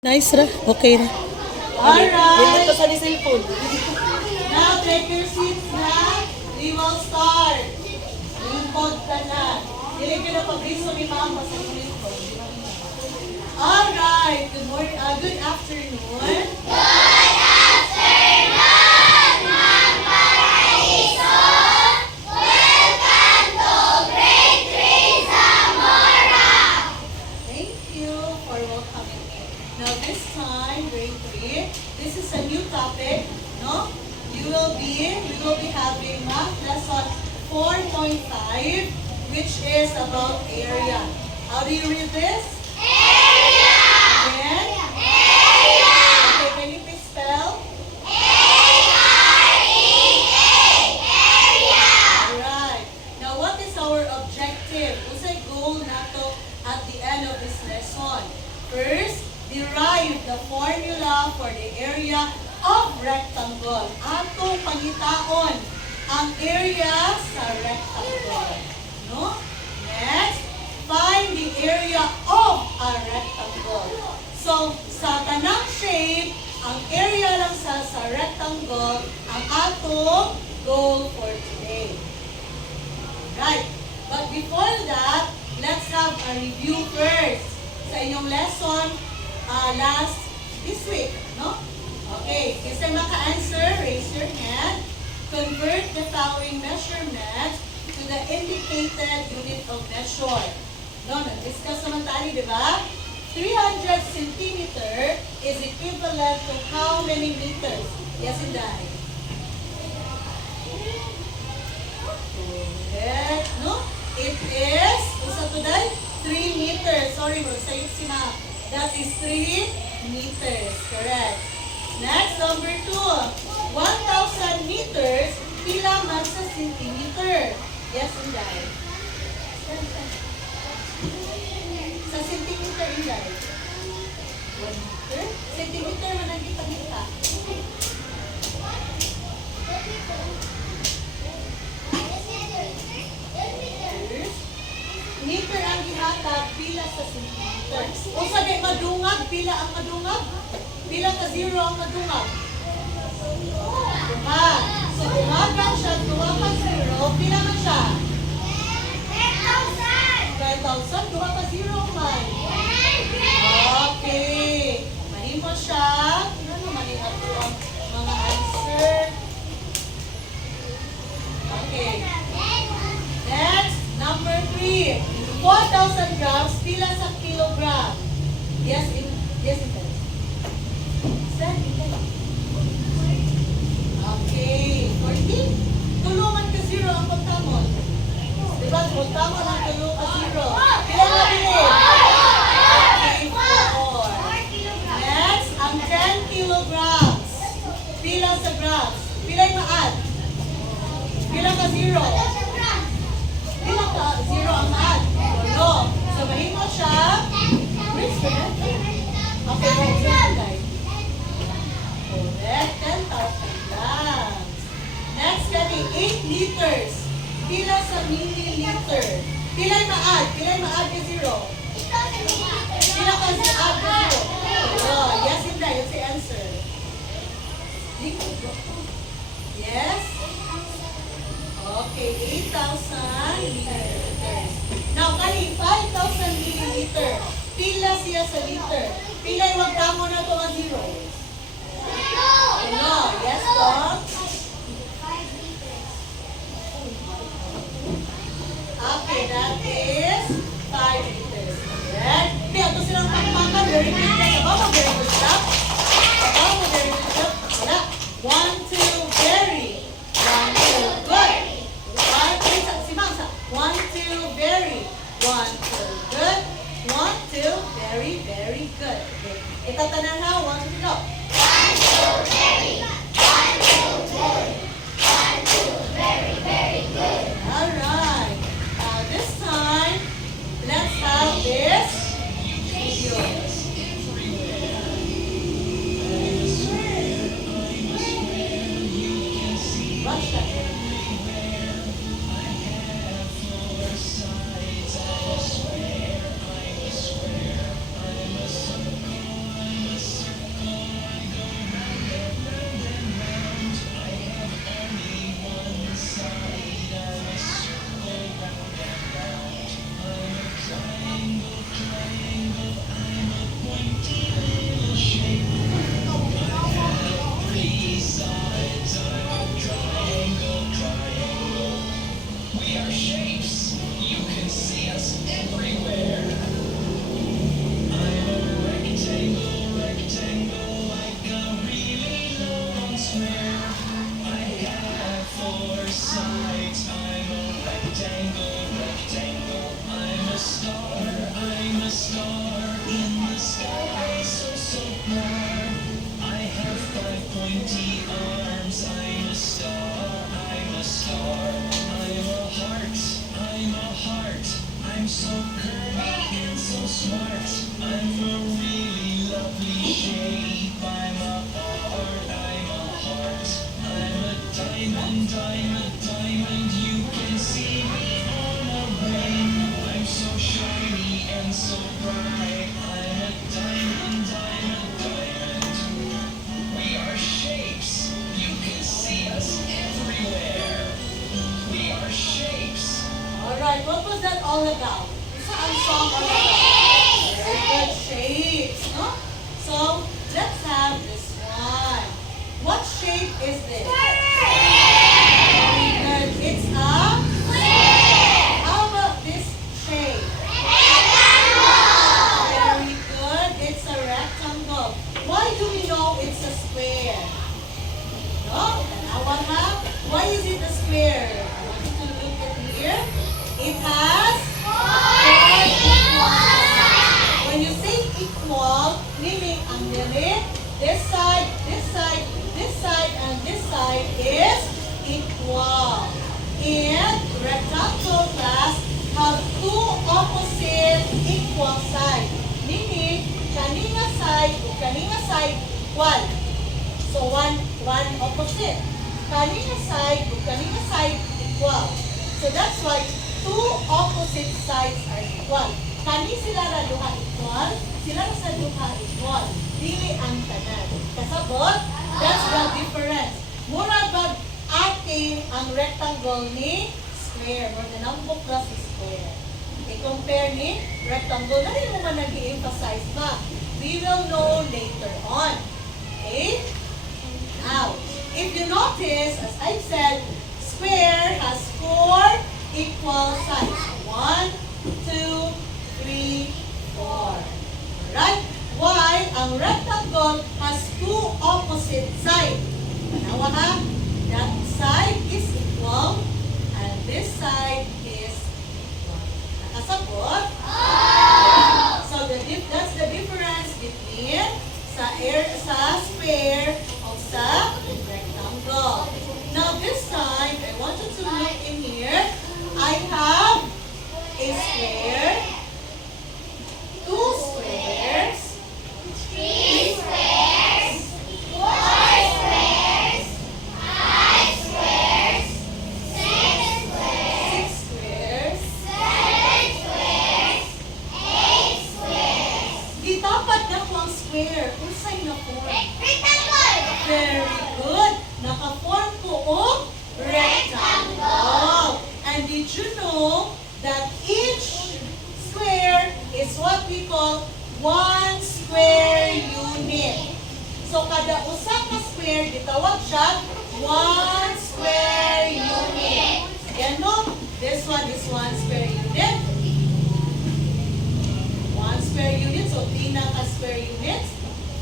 Nice ra. Okay ra. Alright. Ito sa ni cellphone. Now take your seats na. We will start. Lingkod ka na. Dili ka na pag-riso ni Mama sa lingkod. Alright. Good morning. Good afternoon. Thank you for welcoming me. Now this time, grade 3, this is a new topic, no? We will be having math lesson 4.5, which is about area. How do you read this? Again? Okay, can you please spell? Alright. Now what is our objective? What's our goal nato at the end of this lesson? First, derive the formula for the area of rectangle. Atong pangitaon ang area sa rectangle. No? Next, find the area of a rectangle. So, sa tanang shape, ang area lang sa rectangle ang atong goal for today. Right. But before that, let's have a review first sa inyong lesson this week, no? Okay, kasi maka-answer, raise your hand. Convert the following measurement to the indicated unit of measure. No, discuss naman tayo, di ba? 300 centimeter is equivalent to how many meters? Yes, Inday. Correct. No? It is, usa to day, 3 meters. Sorry, bro, sayot si Ma. That is 3 meters. Correct. Next, number 2. 1,000 meters, pila man sa centimeter? Yes, Inday. Sa centimeter, Inday. 1 meter? Centimeter man ang kita-kita. Meter ang gihatag, pila sa centimeter. O sa di madungag, pila ang madungag? Pila ka zero ang madungag? Dungag. So dungag lang siya, duha ka zero, pila man siya? 12,000, duha ka zero man. Okay. Mahimo siya. Ano naman yung ato ang mga answer? Okay. Next, number 3. 4,000 grams, pila sa kilogram? Yes, in okay. 40? Tulungan ka zero ang pagtamon. Diba? Pagtamon ang tulungan ka zero. Pila na bilhin? Okay, 4. Next, ang 10 kilograms. Pila sa grams? Pila yung ma-add? Pila ka zero? Pila ka zero ang ma-add? No. So, mahimo siya. Okay, right. Correct. 10,000 grams. Next, kani 8 liters. Pila sa milliliter? Pila yung ma-add? Pila yung ma-add ka zero? Pila ka add ka zero? Oh, yes, hindi. That's the answer. Yes? Okay, 8,000 milliliters. Now, kani 5,000 milliliter. Pila siya sa liter. Pila yung magkamo na ito ang zero? No. Yes, Tom? Okay, that is 5 liters. Correct? Kaya ito silang pakpakan. Very good ka sa baba. Very good job. Sa baba, very good job. Wala. 1, 2, very. 1, 2, good. 1, 2, si Mangsa. 1, 2, very. 1, 2, good. 1, 2, very, very good. Okay. Itatanan na. 1, 2, go. Alright. This time, let's have this video. Watch that. Alright, what was that all about? Isa ang song all about? Very good, shapes. No? So, let's have this one. What shape is this? Very good. It's a square. How about this shape? Very good. It's a rectangle. Why do we know it's a square? No? Tanawa ha? Why is it a square? I want you to look at here. It has four equal sides. When you say equal, meaning ang dili, this side, this side, this side, and this side is equal. And rectangle class have two opposite equal sides. Meaning, kaninga side o kaninga side equal. So one opposite. Kaninga side o kaninga side equal. So that's why two opposite sides are equal. Kani sila ra duha equal, sila ra sa duha equal. Dili ang tanan. Kasabot, that's the difference. Mura bag ating ang rectangle ni square. More than ang plus is square. I-compare ni rectangle. Dali mo man nag-i-emphasize pa. We will know later on. Okay? Now, if you notice, as I've said, square has four equal sides. 1, 2, 3, 4. Right? Why? Ang rectangle has two opposite sides. Tanawa ha? That side is equal and this side is equal. Nakasabot? So that's the difference between sa square o sa rectangle. Now this time, I want you to look in here. I have a square, two squares, three squares, four squares, five squares, six squares, seven squares, eight squares. Gitapat na ko ang square. Unsay na form? Rectangle! Very good. Naka-form ko og rectangle. And did you know that each square is what we call one square unit? So kada usa ka square gitawag siya one square unit. Yan no? This one is one square unit. One square unit. So 3 na ka square units,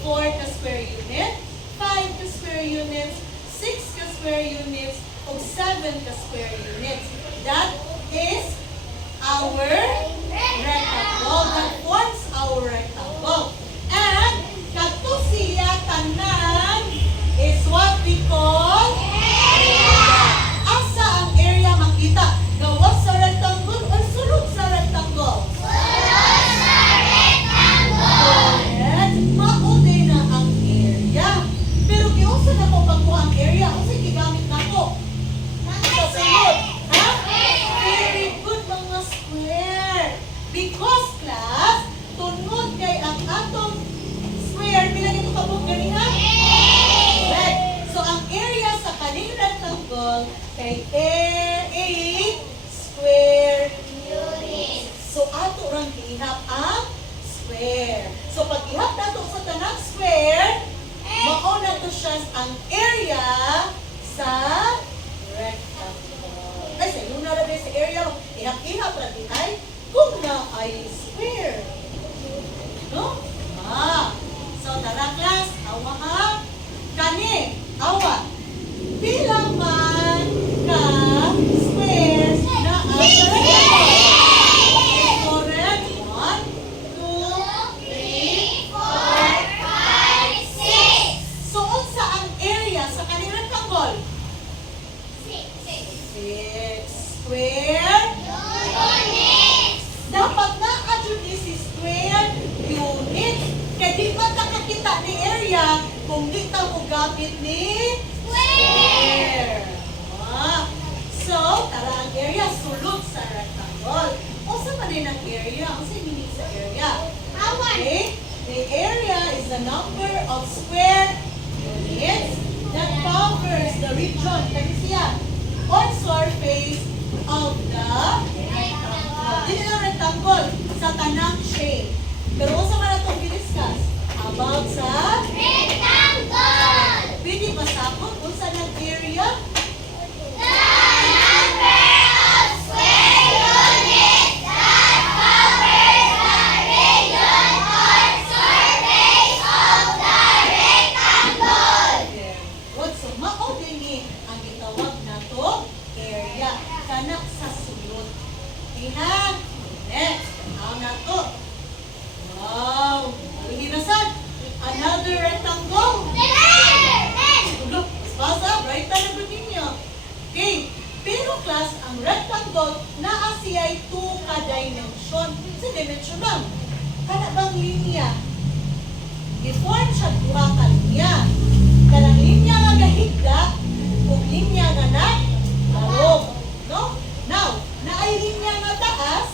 4 ka square unit, 5 ka square units, 6 ka square units, o 7 ka square units. That is our rectangle. That forms our rectangle. And kato siya tanan is what we call area. Asa ang area makita? Gawas sa rectangle o sulod sa rectangle? Sulod sa rectangle. Correct. Maunay na ang area. Pero kiusa na ko pagkuha ang area. Kasi gigamit na ko. Kasunod. Ha? Very good mga square. Because class, tunod kay ang atong square, pila nito kabog ganiha? Correct. So ang area sa kaning rectangle kay 8 square units. So ato rang ihap ang square. So pag ihap nato sa tanang square, mao na to siya ang area sa rectangle. Ay, sa yung nalagay sa area, ihap-ihap na din ay kung na ay square. No? So tara class, awa ha? Kani, awa. Pila man ka squares na asa rectangle? Correct. 1, 2, 3, 4, 5, 6. So, unsa ang area sa kaning rectangle? 6 square units. Dapat na adjud ni si square units. Kaya di ba nakakita ni area kung di ta mo gamit ni square. So, tara ang area sulod sa rectangle. O sa manin ang area? O sa meaning sa area? Okay? The area is the number of square units that covers the region, kani siya, on surface of the rectangle. Dili lang rectangle, sa tanang shape. Pero kung sa man itong discuss about sa rectangle. Pwede ba sakot kung sa ng area? Next, na to. Wow! Hinasan. Another rectangle. Look, basa, bright na po ninyo. Okay, pero class, ang rectangle naa siya'y 2 ka-dimension. Sa dimension lang. Kana bang linya? I-form siya 2 ka linya. Kanang linya nga gahigda, o linya nga nagkarog. No? Now, naay linya nga taas,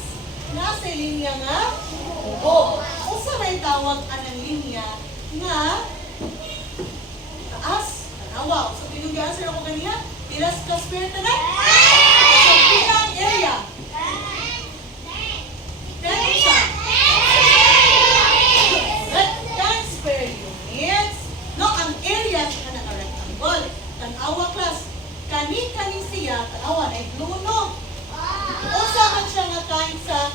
nasa linya nga ubo. Kung sa may tawag anang linya nga taas, tanawa. So, tinugyan sa ako kanina, pilas ka square na na? So, pilang area? 10 sa? 10 square units. No, ang area sa kanang rectangle. Tanawa class, kani-kani siya, tanawa na igluno. Usa man siya nga kain sa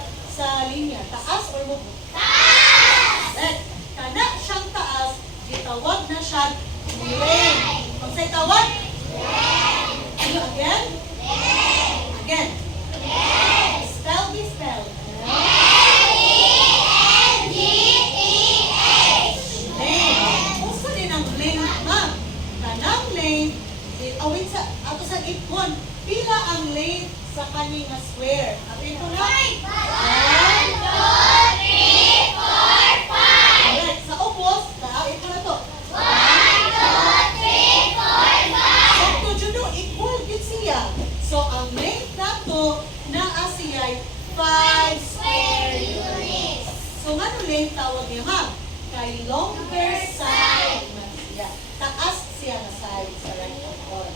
linya, taas or mubo? Taas! Kana siyang taas, gitawag na siya lane. Kung sa'y tawag? Lane. Ano again? Lane. Again? Lane. Spell be spell. L-E-N-G-E-H. Lane. Gusto din ang lane, ma'am. Kanang lane, awit sa, ato sa ipon, pila ang lane sa kaning square. Atin ko na? 1, 2, 3, 4, 5. Alright, sa upos, ito na to. 1, 2, 3, 4, 5. Sakto dyan equal din siya. So, ang length na to, naa siya 5 square units. So, nga no length tawag niya, ma'am? Kay longer side man siya. Taas siya na side sa rectangle.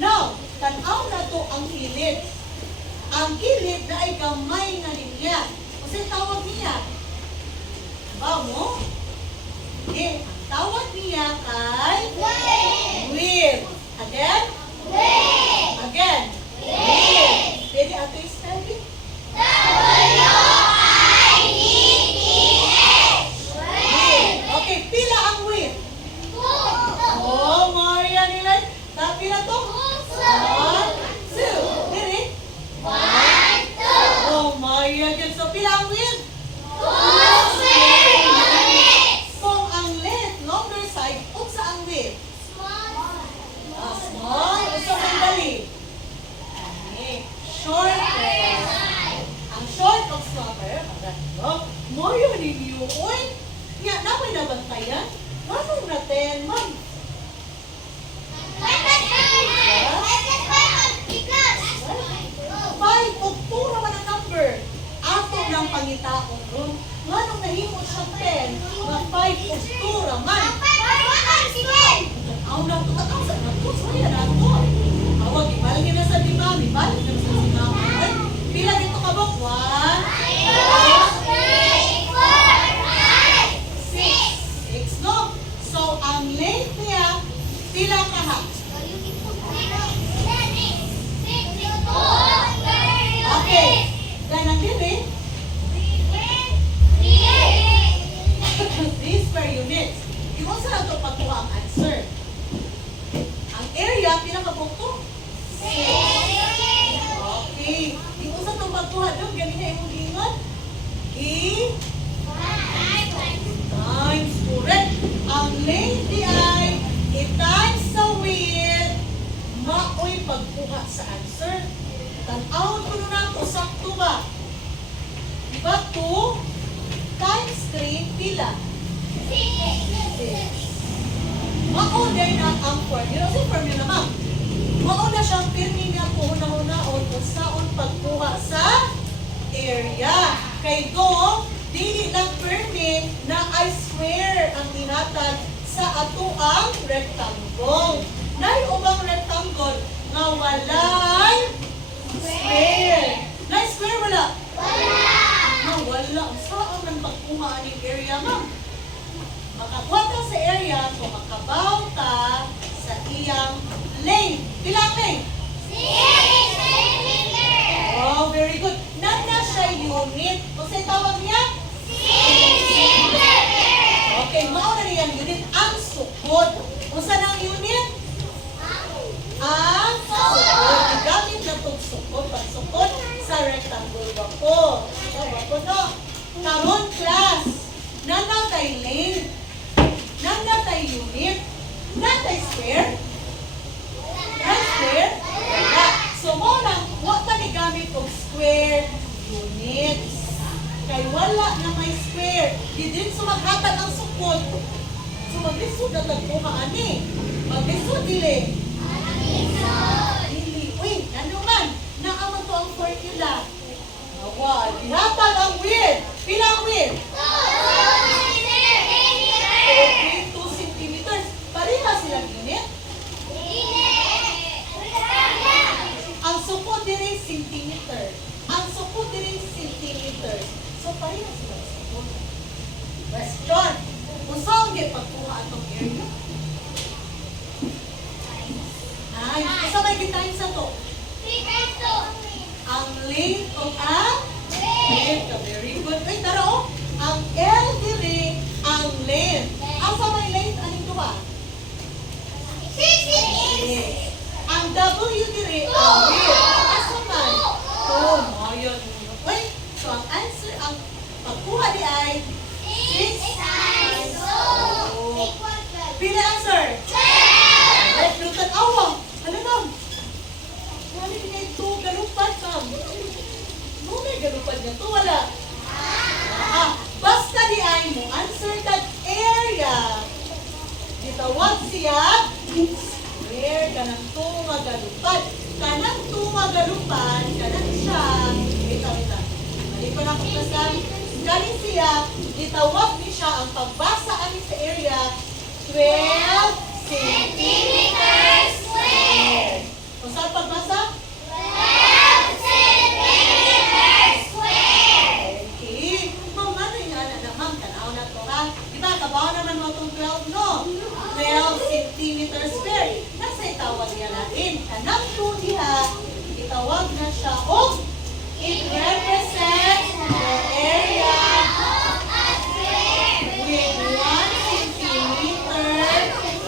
Now, tanaw na to ang kilid. Ang kilid na ay gamay na linya. Kasi tawag niya. Ba mo? Ang tawag niya kay width. Again? Width. Again? Width. Pwede ato i-spell it? W-I-D-D-H. Width. Okay, pila ang width? 2. Oh, Maria nila. Pila to? 1, 2. Dili? 1, 2. Oh, Maria. So, pila ang width? 2 square units. Kung ang length, longer side, unsa ang width? Small. Small. Unsa ang dali? Shorter. Ang short of slaughter, Maria ninyo. Uy, nga, naman nabantayan? Anong natin, ma'am? 5 o 2 naman ang number. Ato ng pangitaon ron. Nganong nahimo siya 10, nga 5 o 2 raman. Ang na ito, ang sa nato, saya na ito. Awag, ibalik na sa di mami, ibalik na sa si mami. Pila dito ka ba? 1, 2, 3, 4, 5, 6. No? So, ang length niya, pila ka ha? Okay. Ganang din eh. 3 square units. Imo sa nato pagkuha ang answer. Ang area, pinakabukto? 6. Okay. Imo sa itong pagkuha doon, ganin na imong gingon? Times. Correct. Ang length di ay i-times sa width, maoy pagkuha sa answer. Tan-awon ko na ito, sakto ba? Diba 2 times 3, pila? 6. Mao din ang formula. Ano yung formula, ma'am? Mao na siyang pirmi nga po una-unaon unsaon pagkuha sa area. Kay do, dili lang pirmi na ay square ang inatag sa atoang rectangle. Nay ubang rectangle nga walay square. Nay square wala? Wala. Wala. Saan ang pagkuha aning area, ma'am? Makakuha ta sa area kung makabaw ta sa iyang lane. Pilang lane? 6 cm. Oh, very good. Nana siya unit. Kung sa'yo tawag niya? Okay, mauna niyang unit. Ang sukod. Kung saan ang unit? Ang sukod. Gamit na itong sukod. Pagsukod sa rectangle wako. Wako no. Karon class. Nana kay lane. Nana kay unit. Nana kay square. Nana square. Wala. So mo lang, huwag ka ni gamit og square units. Kay wala na may square. Di din so maghatag ang sukod. So maglisod na tagpuha ani. Maglisod dili. Dili. Uy, ano man? Naaman to ang formula. Awal. Ihatag ang width. Pila ang width? 2 centimeters. Pareha silang init. Ang sukod din centimeter. Ang sukod din centimeter. So, pareha silang sukod. Question. Kung saan di pagkuha atong area? Ay, isa may gitain sa to? Ang length of ang length. Very good. Wait, tara o. Ang L diri, ang length. Asa may length? Anong duwa? 6. Ang W diri, ang width. Asa man? Oh, mayon. Wait, so ang answer, ang pagkuha di ay 6 times 2. Pila answer? 12. Let's look at awang. Ano ma'am? Wala may 2 galupad ma'am. No, may galupad niya to. Wala. Basta di ay mo answer that area. Gitawag siya square. Kanang 2 nga galupad. Kanang 2 nga galupad. Kanang siya. Ito. Mali ko na kung kasan. Galing siya. Gitawag ni siya ang pagbasa ani sa area 12 centimeters square. Kung saan pagbasa? 12 centimeters square. Okay. Ma'am, ano yung na ma'am? Tanaw na to ha? Diba, kabaw naman mo itong 12, no? 12 centimeters square. Nasa itawag niya natin. Kanang 2 diha, itawag na siya. Oh, it represents the area with 1 centimeter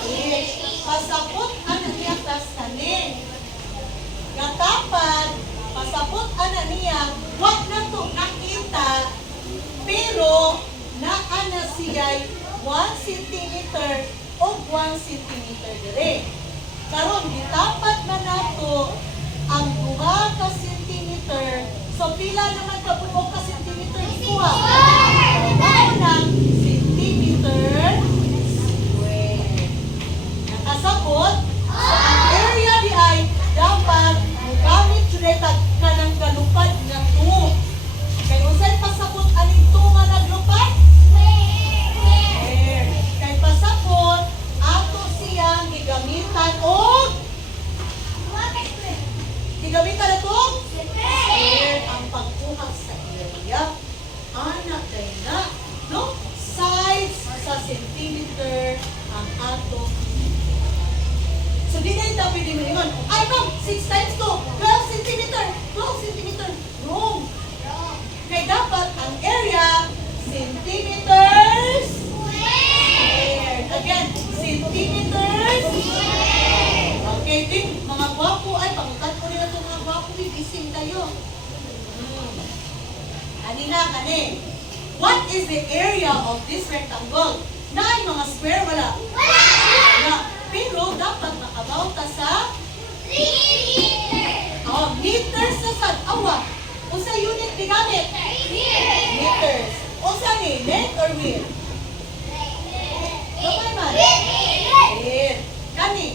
each. Pasapot ano niya tas kanin. Gatapan, pasapot ano niya, wag na to nakita, pero naana siya 1 centimeter o 1 centimeter dire. Karon gitapat na nato ang 2 ka centimeter. So pila naman ka buo ka centimeter kuha? Unang centimeter square. Nakasabot. So ang area di ay dapat gamit suletat ka ng galupad na 2. Kay unsay pasabot aning 2 nga naglupad? Square. Kay pasabot ato siyang gigamitan og gigamitan ato square ang pagkuha sa area. Anak day na, no? Sides sa centimeter ang ato. So, di na yung tabi di mo yun. Ay, ma'am, 6 times 2, 12 centimeter. 12 centimeter. Wrong. Kaya dapat ang area, centimeters squared. Again, centimeters squared. Okay, din, mga gwapo, ay, pangutan ko nila itong mga gwapo, bibising tayo. Kanina, kani. What is the area of this rectangle? Na ay mga square, wala? Wala. Pero dapat makabaw ka sa 3 meters. meters sa sad. Awa. O sa unit bigamit? Meters. O sa ni, length or width? Kamay man. Width. Kani.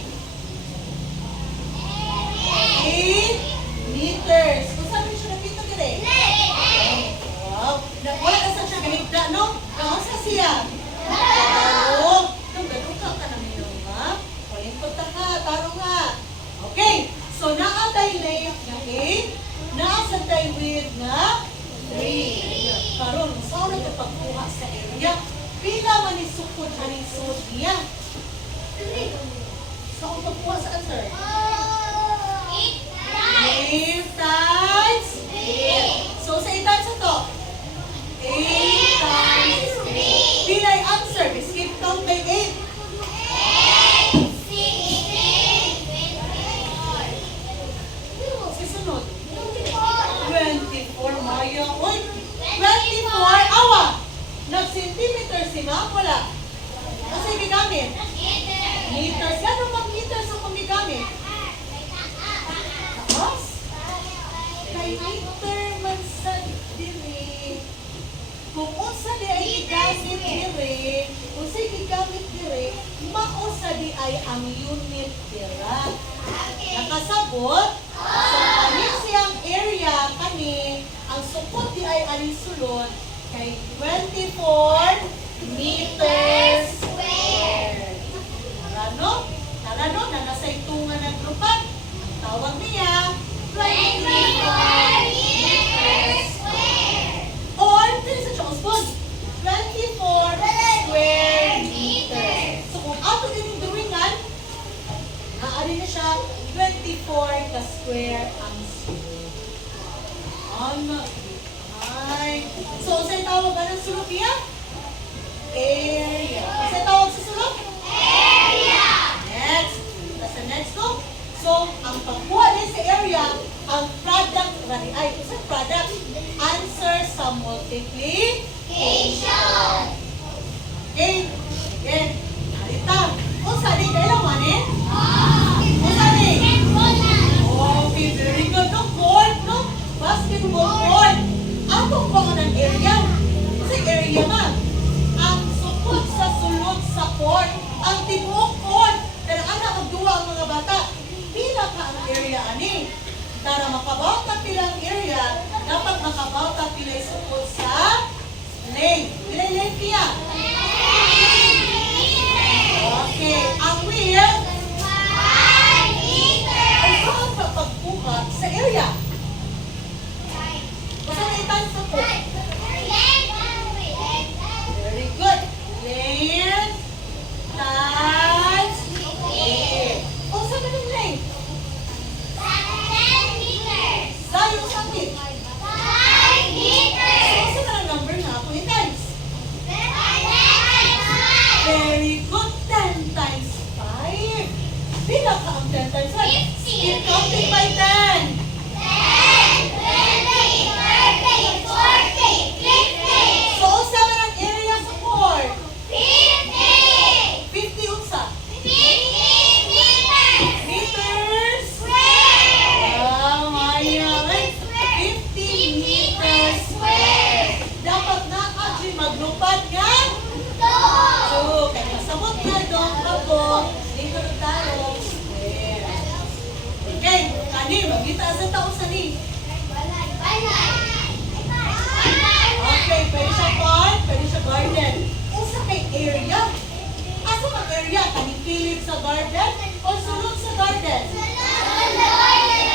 ang unit dira. Nakasabot? So, kani siyang area, kani, ang sukot di ay aning sulod, kay 24 meters square. Narano, na nasa itungan ng grupan. Ang tawag niya, 24 meters square. Or, dili sa Chosbon, 24 square meters. So, kung ato din yung duringan, naari na siya 24 ka square ang sulod. Ano? Ay. So, sa'yo tawag ba ng sulod niya? Area. Sa'yo tawag sa sulod? Area. Next. Nasa next ko. So, ang pagkuha din sa area, ang product, sa product, answer sa multiplication. Okay? Again. Narita. Kung saan din kayo man eh? Kung saan din? Okay, very good. No, court, no? Basketball court. Ako ba ko ng area? Kasi area man. Ang sukot sa sulod sa court. Ang tibuok court. Pero anak, magduwa ang mga bata. Pila ka ang area ani? Para makabauta pilang area, dapat makabauta pilay sukot sa lane. Pilay lane kaya? Okay. Ang wheel? 5 meters. Ang saan ka pagkuha sa area? Basta na itan sa po. Very good. Lane times lane. O, saan ka ng lane? Sayo sakit. 5 meters. So, saan ka ng number na ako in times? Very good. 10 times 5. Pila ka ang 10 times 5? 50. Keep counting by 10. 10, 20, 30, 40, 50. So, usa man ang area sa court? 50. 50 unsa? 50 meters. Meters? Square. Maya. Right? 50 meters square. Dapat na kasi maglupad nga. So, kaya nasabot nga doon ako, dito na tayo, square. Okay, kani, magkita sa tao sa ni. Okay, pwede siya park, pwede siya garden. Usa kay area. Asa ang area? Kaning kilid sa garden o sulod sa garden?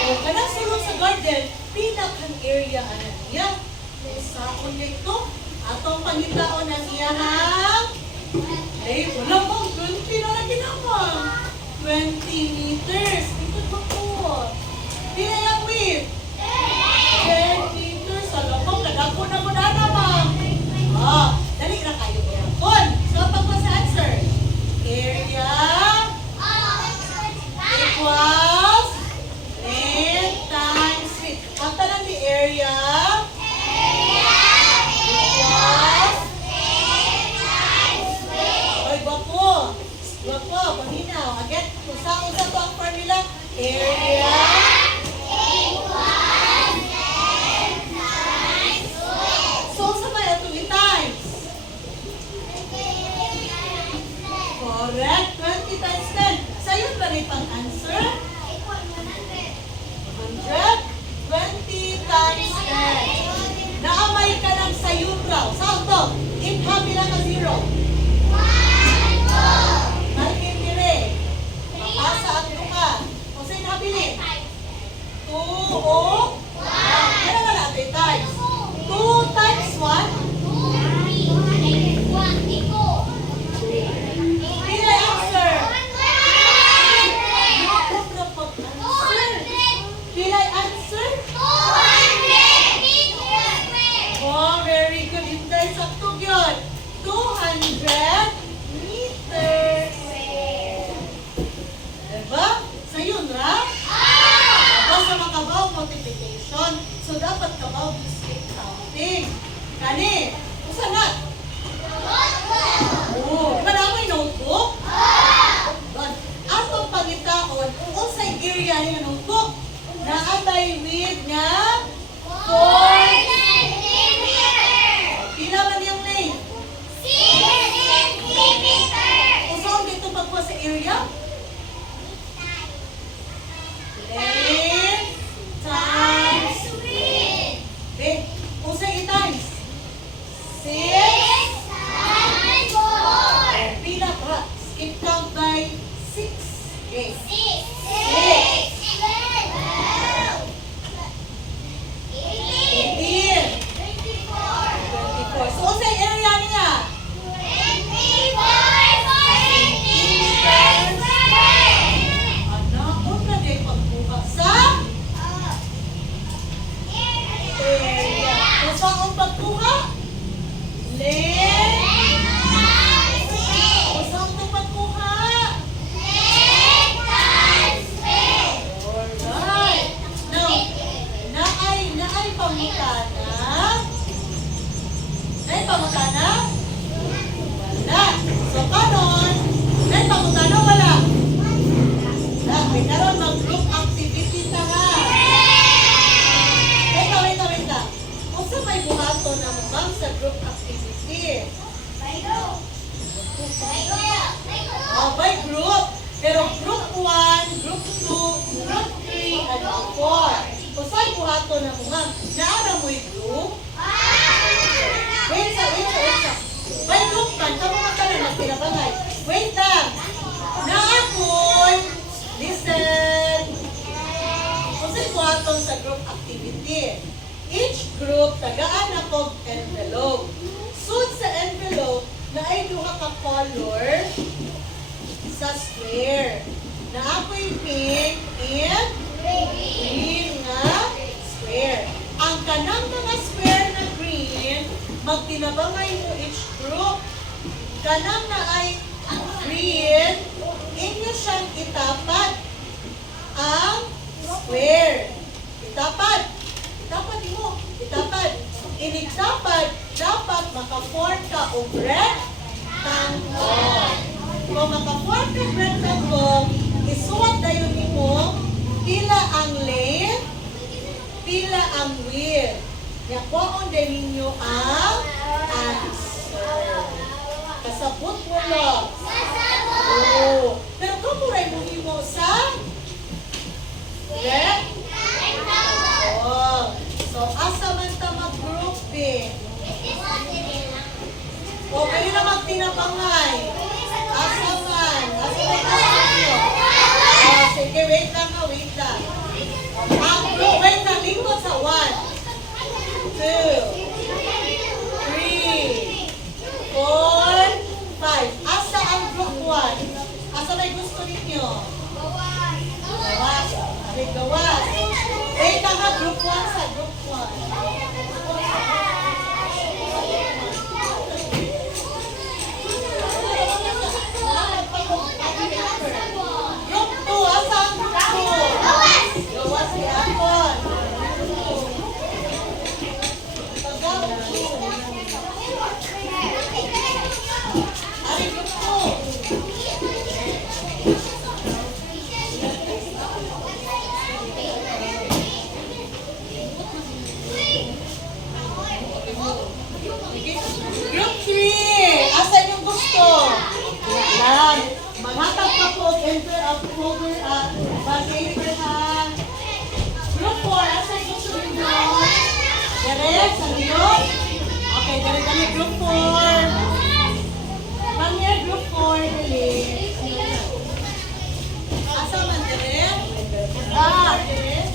O kanang sulod sa garden, pila kang area ana niya. Sa ito, atong pangitaon ang iyahang. Eh, wala bang 20 na lang ginamang. 20 meters. Ito ba po? Pila yung width? 10 meters. Alam mo, kadako na mo na naman. Dali na kayo aircon. So, pagpas answer. Area equals length times width. Ang talang di area equals oy, guwapo. Guwapo, paminaw. Again, kung saan to ang formula, area so, sa may atong i-times. Correct. 20 times 10. Sa'yo ba rin pang answer? 100. 20 times 10. Naamay ka ng sayong raw. Saan to? If happy lang ka 0. Malkin dire. Mapasa ang luka. Kung sa'yo nabili? 2 o 1. Kaya nga natin times. 2 times 1. Pilay answer. Nakot na pag-answer. Pilay answer. Oh, very good. Hindi, sakto yun. 2 6. Okay. 18. 24. So, sa area niya? Anak, huwag na kayo pagbuka sa area. Kung saan ang pagbuka? Length. Kung saan ang pagbuka? Alright. Now, naay pangutana. Naay pangutana? Wala. So, kanon, naay pangutana wala. Wala. May karon mag-group activity ta nga. Wait ka. Kung sa may buhato na mo ma'am sa group activity? By group. Pero group 1, group 2, group 3, and group 4. Kung saan buhato na mo ma'am, naara mo yung group? Wait sa. By group man, kamo magkala na pinabangay. Wait lang. Naakoy. Listen. Kung saan buhato sa group activity? Each group, tagaan na kong envelope. Sud sa envelope, na ay duha ka color sa square. Na ako'y pink and green nga square. Ang kanang mga square na green, magtinabangay mo each group. Kanang na ay green, inyo siyang itapat ang square. Itapat mo. Inigtapat, dapat maka-form ka o rectangle. Kung maka-form ka rectangle, isuwat dayon mo pila ang length, pila ang width. Yakuon din ninyo ang answer. Kasabot mo lang. Oo. Pero kamuray mo himo sa rectangle. So, asa man ta mag-grouping? O, kayo na magtinabangay. Asa man tayo? Sige, wait lang. Ang group, wait lang, lingkod sa 1, 2, 3, 4, 5. Asa ang group 1? Asa may gusto ninyo? Gawas. Wait lang ha, group 1 sa group 1. Group 2, asa ang group 2? Gawas si Apon. Ari group 2. Group 3, asan yung gusto? Yan. Maghatag pa po enter of folder paper ha. Group 4, asan yung gusto ninyo? Direct, sa liyot? Okay, direct kami group 4. Pangya group 4, dali. Asa man direct? Direct.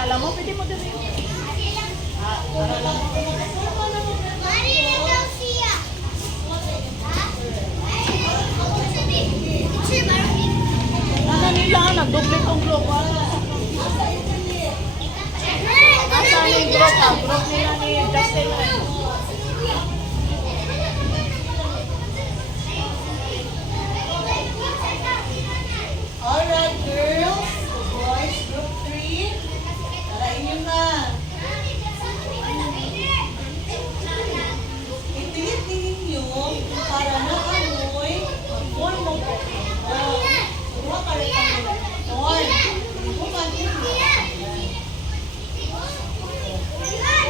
Alam mo, pwede mo din. Nila, nag-double tong global. ka. Group nila ni Justin. Alright, girls, boys, group 3. Tarain nyo na. Ipilit ninyo para naamoy mag-form mo po. Suha ka rin ang form. Ibukan ninyo.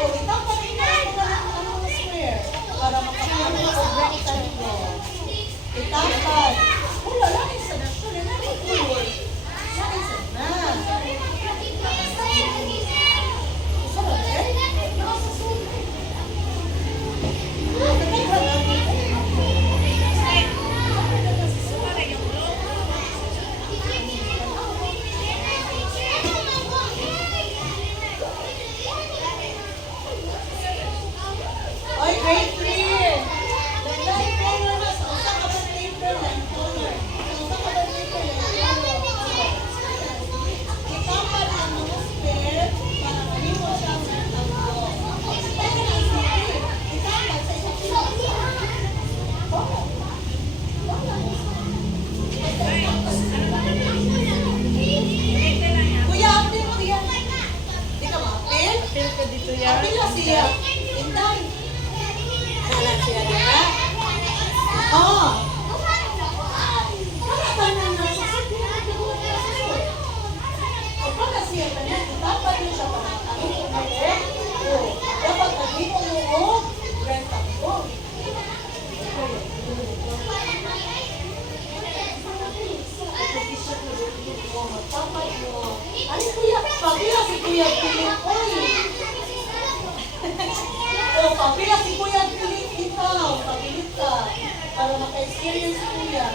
Itapat ninyo ang square para makaform mo ang rectangle. Itapat. Wala lang isa na ito. Wala lang color. Sa isa na. Isa na rin? Oy, grade 3. The light color na sa usa ka ba paper line color. Sa usa ka ba paper line color. Itapat ang mga square para mahimo siya sa tatlo. Itapat sa isang Kuya, apil mo yan. Di ka ma-apil? Apil ka dito yan. Apil na siya. Inday. Wala siya na. Oo. Wala ka na nasa Wala siya na yan. Dapat yun siya para dapat naging mo rent ako. Dapat mo. Ay, kuya. Pagkila si kuya Piling. Oh, pagkila si kuya Piling ikaw. Pagkilit ka. Para maka-experience kuya.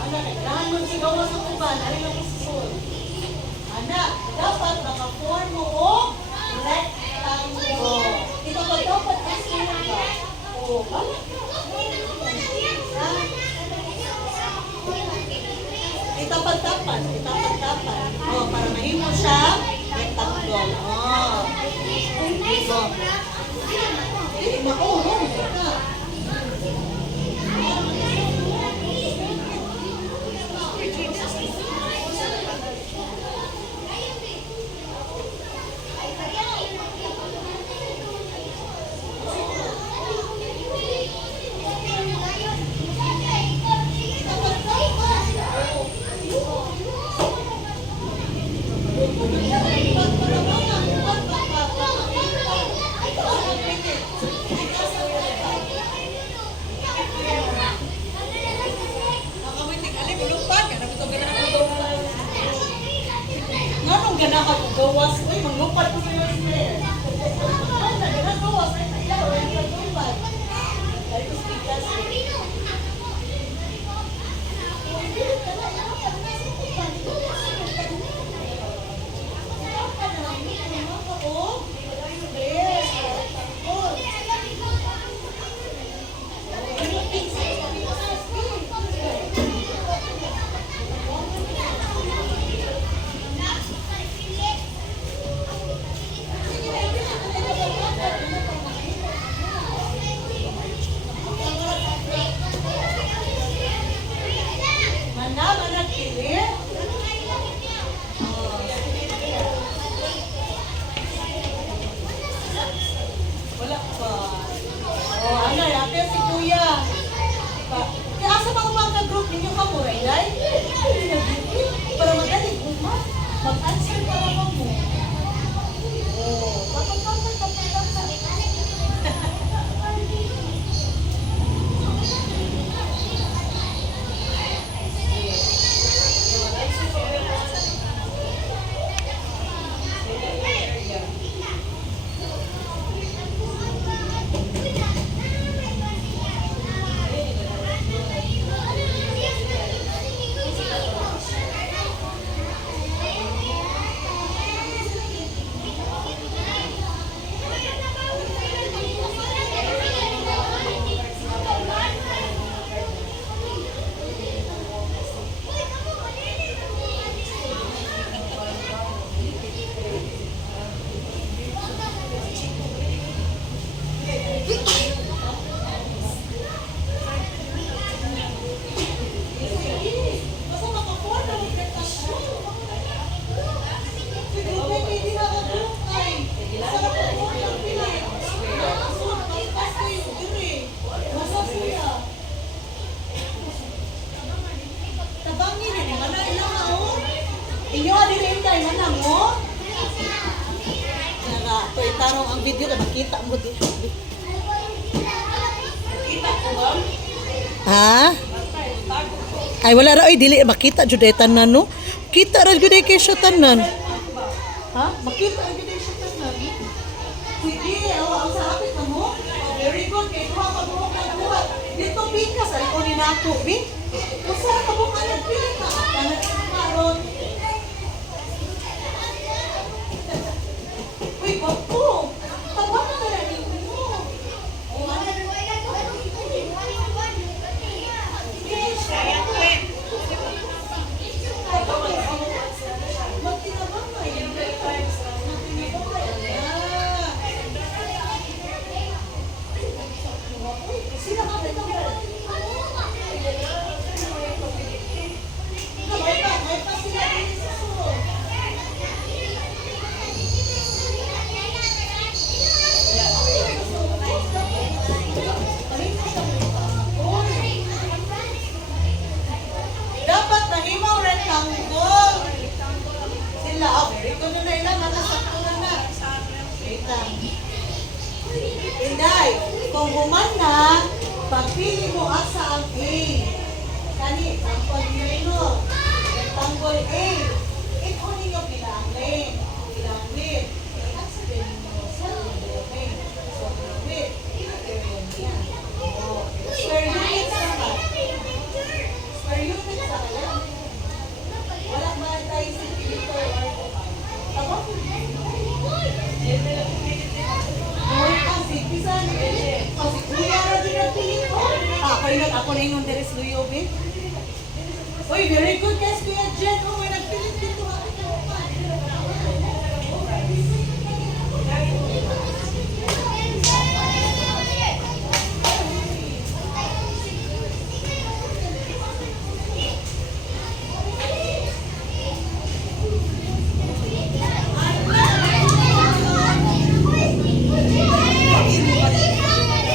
Anak, kailangan mo si gawa sa kuban. Ano yung susunod? Anak, dapat naka-form mo o rectangle. Ito pa dapat experience ka. Oh, ano? Itapat-tapat. Oh, para mahimo siya rectangle. Oh. So, makulong ka. Nganong gana ka gawas? Uy, manglupad ko sa iyo square. Ay, nagana gawas. Ay, nailaw. Ay, manglupad. Ay, ko speakers. Inyo din kay manang mo. Nga to itarong ang video na makita mo di. Kita ko ba? Ha? Ay wala ra oy dili makita jud ay tanan no. Kita ra jud ay kay siya tanan. Ha? Makita ra jud ay siya tanan. Sige, ang sa hapit na mo. Oh, very good kay duha ka buhok na buhat. Dito pika sa iko ni nako, bi. Usa ka buhok na pika. Kana karon. Uy, bapo. Tawa na na ni mo. Oh, Kaya ko eh. dapat nahimaw rectangle. Sila, very good na nila, matasakto na. Wait lang. Inday, kung human na, pagpili mo asa ang A. Kani, sample nyo. Rectangle A. Ito ninyo bilangin. Bilangin. Asa din mo sa bilangin. So, bilangin. Area niya. Oh, square units naman. Square units sa kaya. Wala ba tayo centimeter or tawag? Hoy, kasi bisan kasi kuya ra din ang pilit ko. Ako na yung deres luyo, be. Uy, very good guys, Kuya Jen. Oh, may nagpilit dito.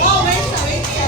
Oh, wait siya, wait siya.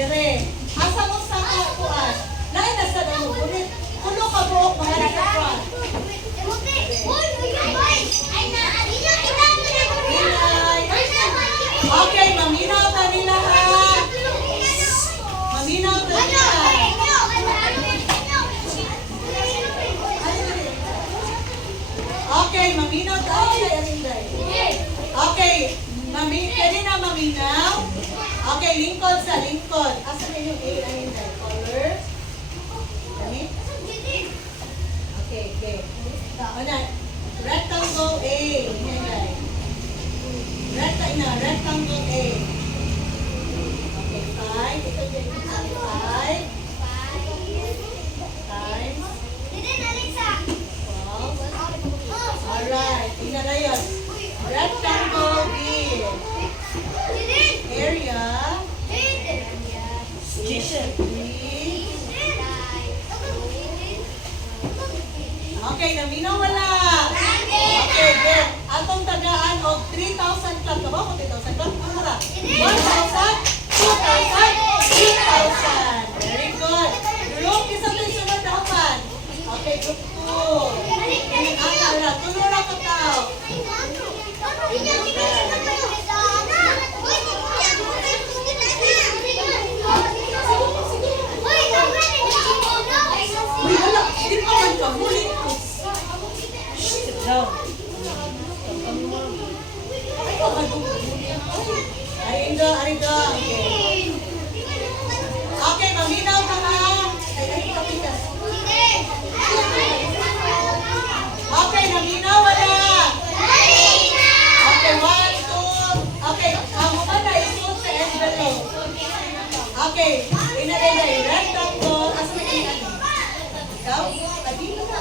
Dire. Asa mo sa kuan? Lain na sa damo bunit. Kuno ka buok mahali sa kuan. Inay. Okay, maminaw ta nila ha. Maminaw ta nila. Okay, maminaw ta nila. Okay, pwede na maminaw. Okay, lingkod sa lingkod. Asa na yung A na yun dahil? Color. Ganit? Okay, okay. Una, rectangle A. Yan dahil. Rectangle A. Okay, 5. Ito dyan. 5 times 12. Alright, tingnan na yun. Rectangle B. Area. Okay, naminaw wala. Okay, good. Atong tagaan og 3,000 club. Kaba ko 3,000 club? Ano mura? 1,000, 2,000, 3,000. Very good. Group, isang tayo sunod dapat. Okay, group 2. Tulo na ko tao. Uy, wala. Hindi pa man ka. Huli ko. Sit down. Ay, Arinda. Okay. Okay, maminaw ka ha. Ay, kapitas. Okay, naminaw wala. Okay, 1, 2. Okay, ang mga na isuot sa envelope. Okay, inalay na yung rectangle. Asa may inalay? Ikaw? Dito ka.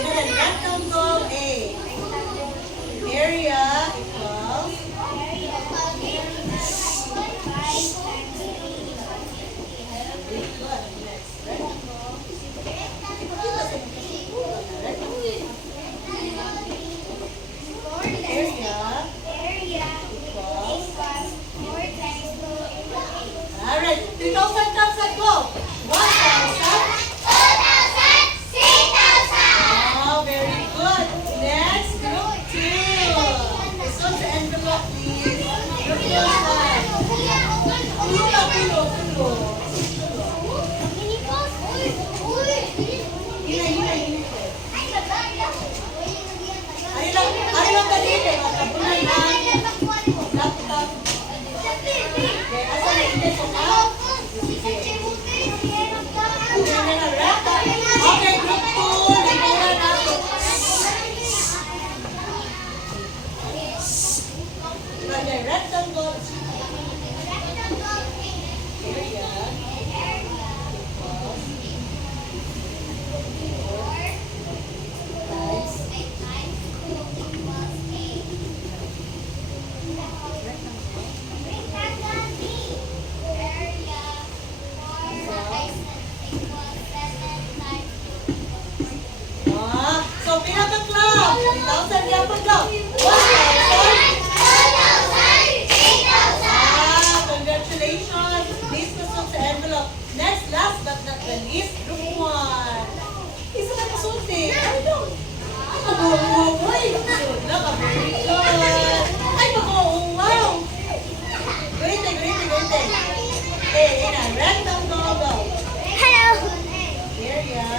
Inalay, rectangle A. Area equals. Alright, 3,000 times at go. 1,000. Oh, very good. Next, group 2. This one's the envelope, please. Group 2 side. Tulo. Hinay. Ay lang kanina. Matabunan lang. Laptop. Okay, asa na hindi ko ka? Okay, group 2. Limunan natin. Rectangle. Area. So, pinaka-club. 3,000 yan pa daw. 1,000. Congratulations. Please pasok sa envelope. Next, last but not the least, group 1. Isa na kasulti. Ay, mag-uungaway. Very good. Ay, mag-uungaw. Grite. Okay, ina. Rectangle daw. Area.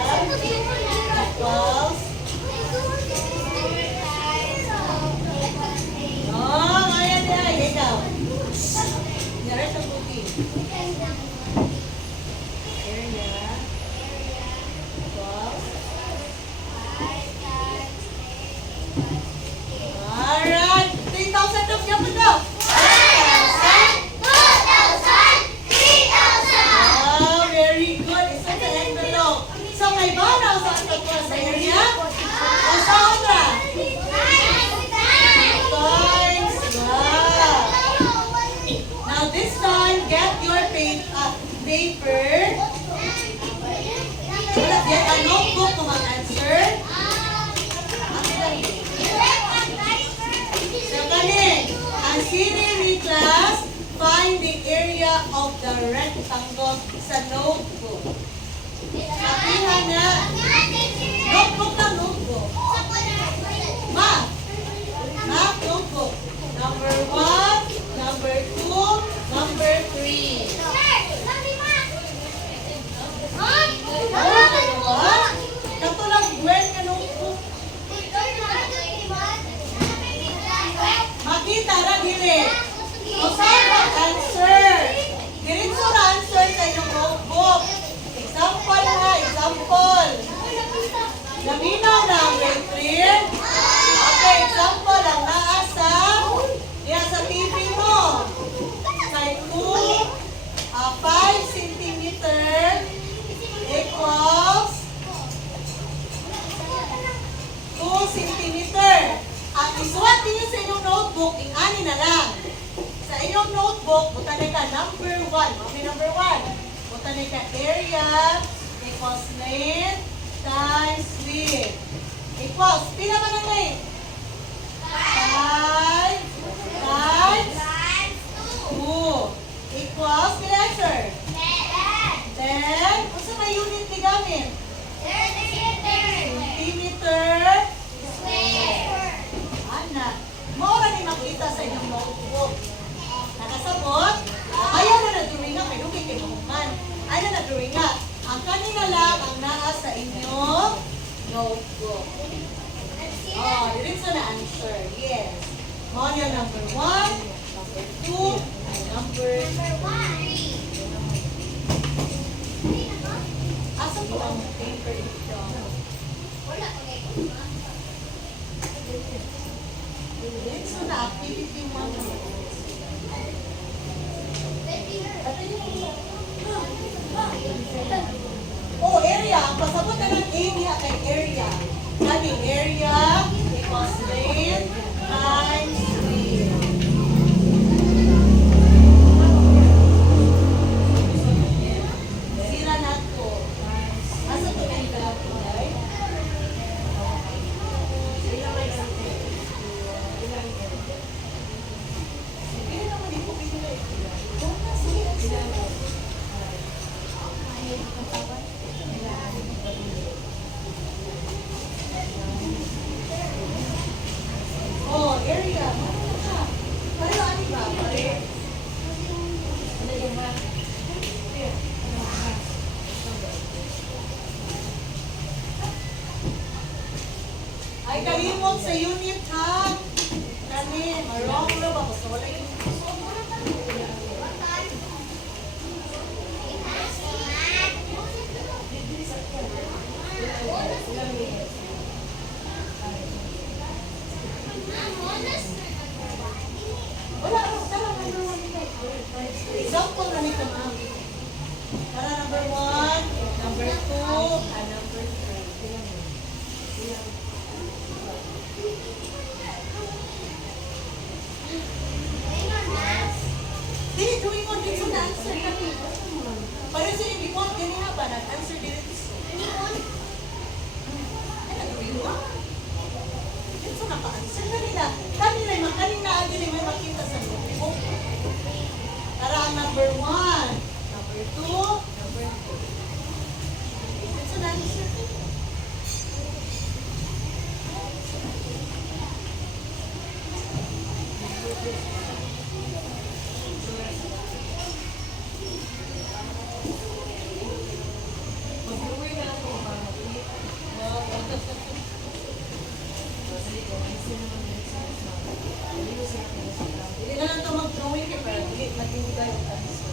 Equals. Oh, ayan na. Ikaw. Naret ang puti. Area. Equals. Alright. 3,000 daw. Siya po daw. 1,000. Oh, very good. Isa sa envelope. So, may banaw sa of the rectangle sa notebook? Sabihan na. Notebook na notebook. Math. Math notebook. Number 1, number 2, number 3. Katulad gwen ka notebook. Makita ra dili. Usahay ang answer. Diretso ra answer sa inyong notebook. Example ha, example. Laminaw na ang grade 3. Okay, example ang naa sa diya sa TV mo. Side 2, 5 centimeter equals 2 centimeter. At isuwat niyo sa inyong notebook, ingani na lang. Sa inyong notebook, butanay ka number 1. Okay, number 1. Butanay ka area equals length times width. Equals, pila man ang length? 5 times 2. Equals, pila answer? 10. Kung sa may unit ni gamit? Centimeter. Ana, maura ni makita sa inyong notebook. Nakasabot? Ayaw na na-drawing nga, may lugay kayo man. Ayaw na na-drawing nga. Ang kanina lang ang naa sa inyong notebook. Oh, diretso na answer. Yes. Model number 1, number 2, and number 3. Asa po ang paper ito? Diretso na activity 1. Oh, area. Ang pasabot na ng area kay area. Sabi, area equals length times width. Sira na to. Asa to yung galapulay? Sige naman, di ko pinulay. Sige. Oh, area. Pareho ani ba? Pareho. Ay, kalimot sa unit ha. Kani, marong na ba? Basta wala yung wala, tara number 1. Example na nito, ma'am. Tara number 1, number 2, and number 3. Dili, tuwing mo dito na answer kami. Para sa yung bikot, ganyan ba? Nag-answer dito. Ay, nag-tuwing mo? Dito naka-answer na nila. Kanina agad may makita sa notebook. Tara ang number 1, number 2, number 3. Dito na answer. Hindi na lang ito mag-drawing kayo para maghihigay ang answer.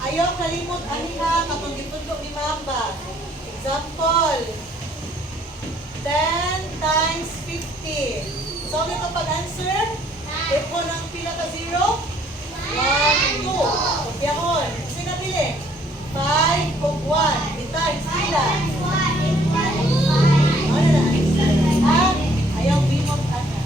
Ayaw kalimot aniha kapag gitudlo ni Mamba. Example, 10 times 50. So, ano ito pag-answer? Ito ng pila ka 0? 1, 2. Kopyahon. Kasi nabili. 5 o 1. I-times pila. Ano na answer? Ha? Ayaw bimot ana.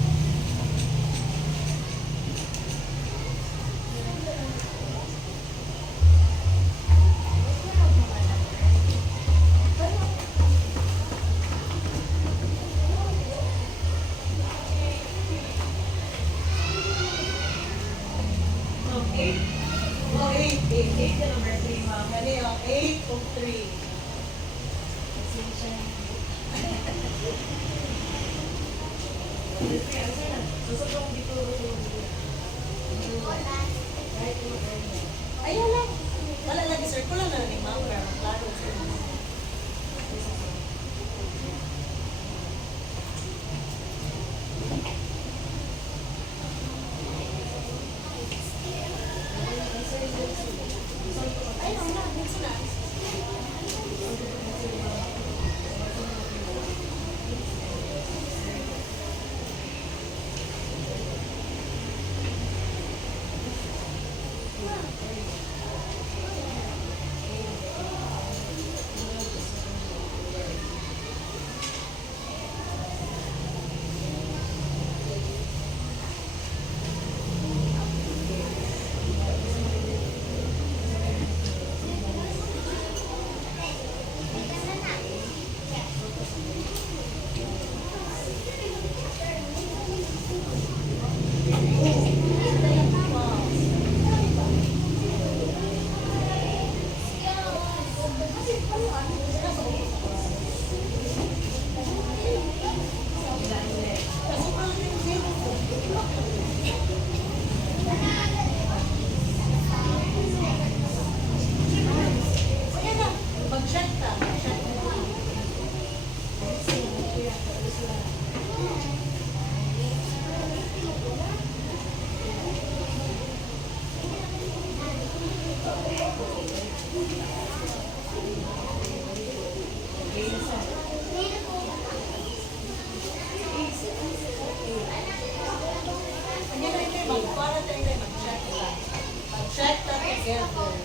Ayaw lang. Wala lagi circular na ni ma'am. Pero klaro. Ayaw na. Dito na. Mag-check ka. Mag-check ka. Para tayo mag-check ka. Mag-check ka together.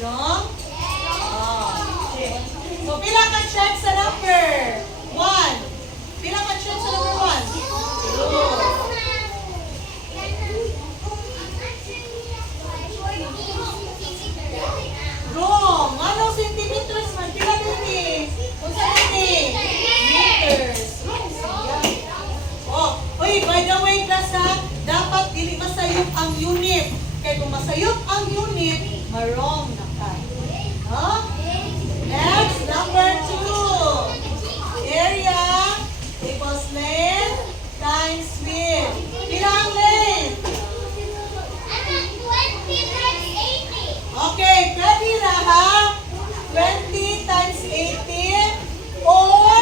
Dong? Oh, check. So, pila ka check sa number? 1. Pila ka check sa number 1? 2. Wrong. Anong centimeters man? Pila din eh. Kung saan din eh? Meters. Wrong siya. Oh, uy, by the way, class ha, dapat dili masayop ang unit. Kaya kung masayop ang unit, marong na ka. No? Next, number 2. Area equals length times width. Pila ang length? Okay, pwede na ha? 20 times 80 or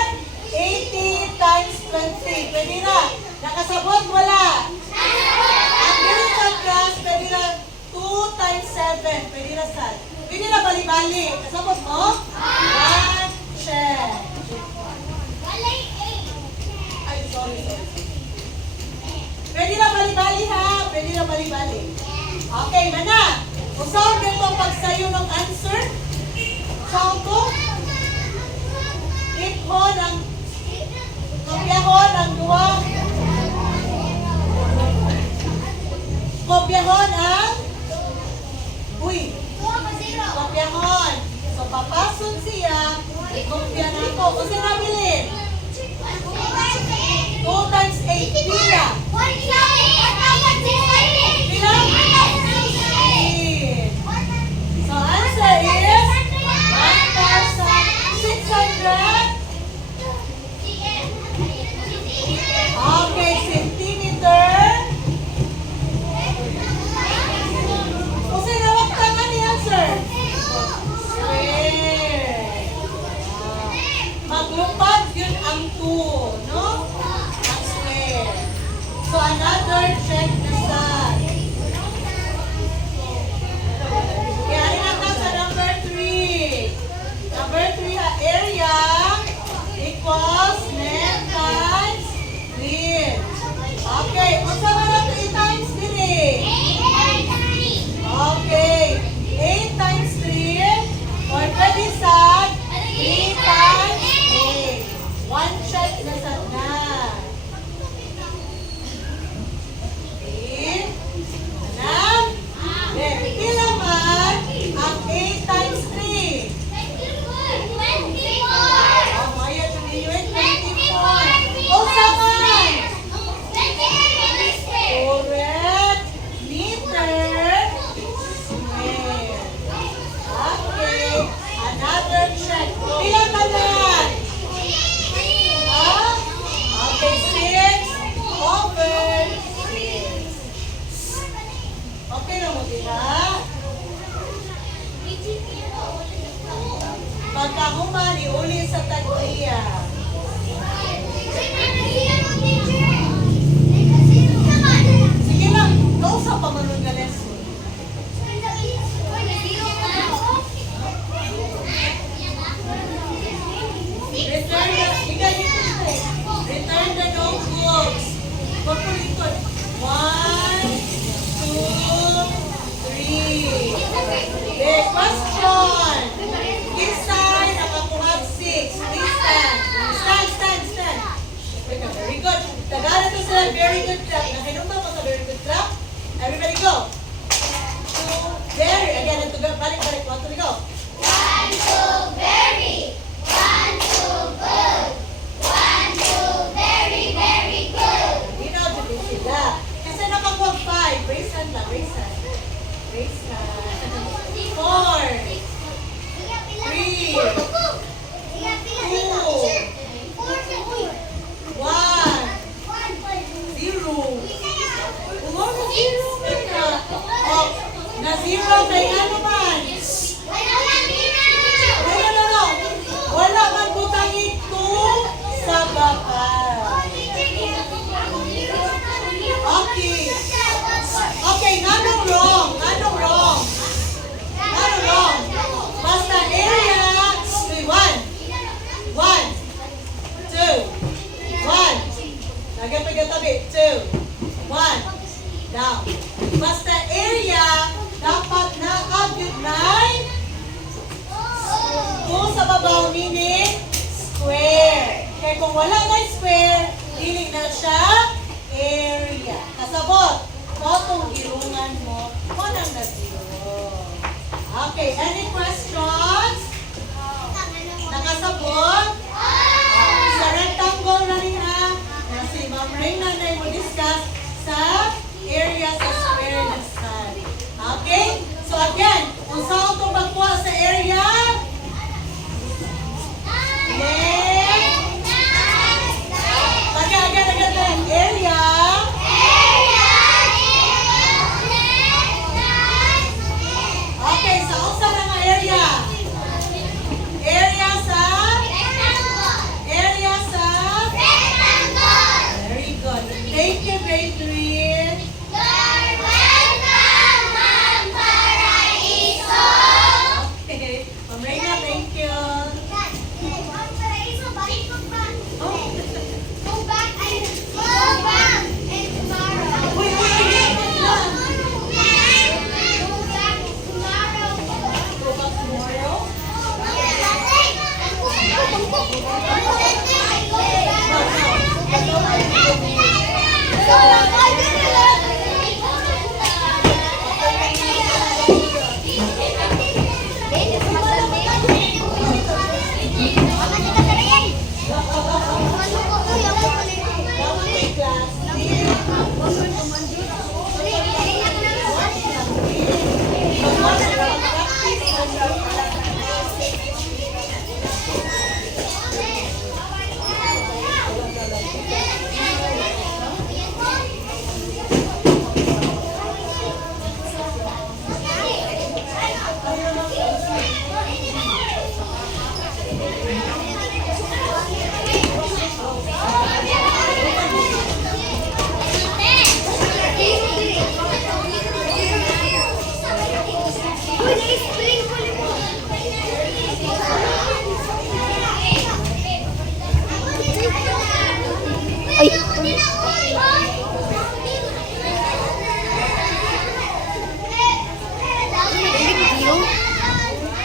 80 times 20. Pwede na. Nakasabot, wala. Ang ganun sa class, pwede na 2 times 7. Pwede na saan? Pwede na bali-bali. Kasabot mo? 1, check. Ay, sorry. Pwede na bali-bali ha? Pwede na bali-bali. Okay, mana. Usaw dito pagsayo ng answer. Usaw ko. Iphon ang kopyahon ang duwa. Kopyahon ang kopyahon. So, papasok siya. Kopya na ako. Kung saan nabilin? 2 times 8. Pila? Pila? 16. So, answer is 1,600. Okay, centimeter. Kung saan nawag tangan ni answer? Square. Maglupad yun ang 2, no? Ang square. So, another check na saan. Kaya rin natin sa number 3. Number 3 ha, area equals length times width. Okay, unsa man nato i-times diri? Okay, 8 times 3 or pwede sa 3 times 8. One check na sa na. Okay. Alam? Pila man ang 8 times 3? Oh, maya to be 24. O saman? Correct. Meter square. Okay. Another check. Pila tanan? Ah? Okay, 6 over 6. Okay na mo diba? Pagkahuman, iuli sa tag-iya. Sige lang, kausa pa maroon nga lesson. Return the notebooks. Pagpuliton. 1, 2, 3. Okay, question. This side, nakakuhag 6. Please stand. Stand. Wait, very good. Tagalog to sila, very good clap. Nakinumang mo sa very good clap. Everybody go. Very. Again, ito go. Balik. 1, 2, 3, go. Ina, sabi sila. Kasi nakakuha 5. Raise hand lang. Raise hand. 4, 3, 0. Umano 0 ka na. Oh, na 0 kay ano man. No. Wala man butang ito sa baba. Okay, nanong wrong. Basta area, 1, 2, 1. Nagapagatabi, 2, 1, down. Basta area, dapat na-agyod na ibabaw meaning square. Kaya kung wala na square, dili na siya area. Kasabot, kung girungan mo, nang na-zero. Okay, any questions? Nakasabot? Sa rectangle na rin na si Ma'am Reyna na mo discuss sa area sa square na side. Okay? So again, kung saan ito magkuha sa area? Left. Again. Area. Okay, sa unsa na nga area? Area sa? Very good. Thank you, grade 3. Okay. Ma'am Reyna, thank you. Go back tomorrow.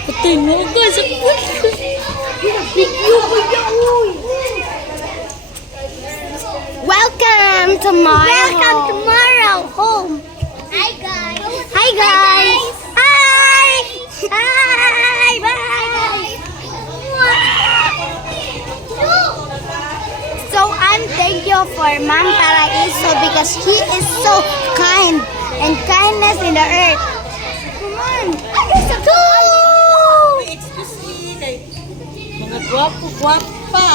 Patay mo guys. Welcome tomorrow home. Hi guys. Hi. Bye. So I'm thankful for Ma'am Paraiso because he is so kind and kindness in the earth. Come on. Go. Excuse me, kay mga gwapo-gwapa.